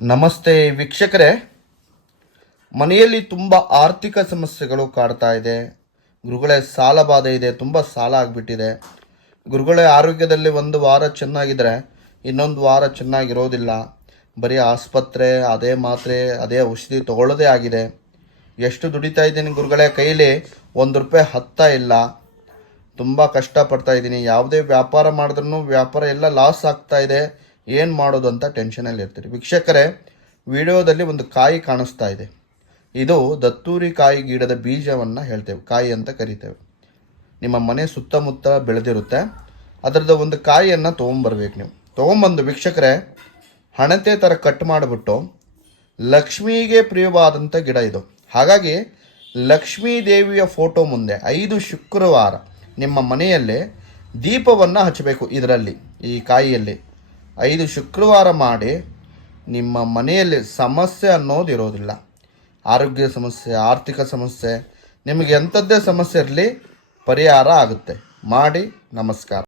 ನಮಸ್ತೆ ವೀಕ್ಷಕರೇ. ಮನೆಯಲ್ಲಿ ತುಂಬ ಆರ್ಥಿಕ ಸಮಸ್ಯೆಗಳು ಕಾಡ್ತಾ ಇದೆ. ಗುರುಗಳೇ, ಸಾಲ ಬಾಧೆ ಇದೆ. ತುಂಬ ಸಾಲ ಆಗಿಬಿಟ್ಟಿದೆ. ಗುರುಗಳೇ, ಆರೋಗ್ಯದಲ್ಲಿ ಒಂದು ವಾರ ಚೆನ್ನಾಗಿದ್ದರೆ ಇನ್ನೊಂದು ವಾರ ಚೆನ್ನಾಗಿರೋದಿಲ್ಲ. ಬರೀ ಆಸ್ಪತ್ರೆ, ಅದೇ ಮಾತ್ರೆ, ಅದೇ ಔಷಧಿ ತಗೊಳ್ಳೋದೇ ಆಗಿದೆ. ಎಷ್ಟು ದುಡಿತಾ ಇದ್ದೀನಿ ಗುರುಗಳೇ, ಕೈಲಿ ಒಂದು ರೂಪಾಯಿ ಹತ್ತಾ ಇಲ್ಲ. ತುಂಬ ಕಷ್ಟಪಡ್ತಾ ಇದ್ದೀನಿ. ಯಾವುದೇ ವ್ಯಾಪಾರ ಮಾಡಿದ್ರೂ ವ್ಯಾಪಾರ ಎಲ್ಲ ಲಾಸ್ ಆಗ್ತಾ ಇದೆ. ಏನು ಮಾಡೋದು ಅಂತ ಟೆನ್ಷನಲ್ಲಿ ಇರ್ತೀರಿ. ವೀಕ್ಷಕರೇ, ವಿಡಿಯೋದಲ್ಲಿ ಒಂದು ಕಾಯಿ ಕಾಣಿಸ್ತಾ ಇದೆ. ಇದು ದತ್ತೂರಿ ಕಾಯಿ ಗಿಡದ ಬೀಜವನ್ನು ಹೇಳ್ತೇವೆ. ಕಾಯಿ ಅಂತ ಕರಿತೇವೆ. ನಿಮ್ಮ ಮನೆ ಸುತ್ತಮುತ್ತ ಬೆಳೆದಿರುತ್ತೆ. ಅದರದ್ದು ಒಂದು ಕಾಯಿಯನ್ನು ತೊಗೊಂಬರ್ಬೇಕು ನೀವು. ತೊಗೊಂಬಂದು ವೀಕ್ಷಕರೇ, ಹಣತೆ ಥರ ಕಟ್ ಮಾಡಿಬಿಟ್ಟು ಲಕ್ಷ್ಮಿಗೆ ಪ್ರಿಯವಾದಂಥ ಗಿಡ ಇದು. ಹಾಗಾಗಿ ಲಕ್ಷ್ಮೀ ದೇವಿಯ ಫೋಟೋ ಮುಂದೆ ಐದು ಶುಕ್ರವಾರ ನಿಮ್ಮ ಮನೆಯಲ್ಲಿ ದೀಪವನ್ನು ಹಚ್ಚಬೇಕು ಇದರಲ್ಲಿ, ಈ ಕಾಯಿಯಲ್ಲಿ. ಐದು ಶುಕ್ರವಾರ ಮಾಡಿ ನಿಮ್ಮ ಮನೆಯಲ್ಲಿ ಸಮಸ್ಯೆ ಅನ್ನೋದು ಇರೋದಿಲ್ಲ. ಆರೋಗ್ಯ ಸಮಸ್ಯೆ, ಆರ್ಥಿಕ ಸಮಸ್ಯೆ, ನಿಮಗೆ ಎಂಥದ್ದೇ ಸಮಸ್ಯೆ ಇರಲಿ ಪರಿಹಾರ ಆಗುತ್ತೆ. ಮಾಡಿ ನಮಸ್ಕಾರ.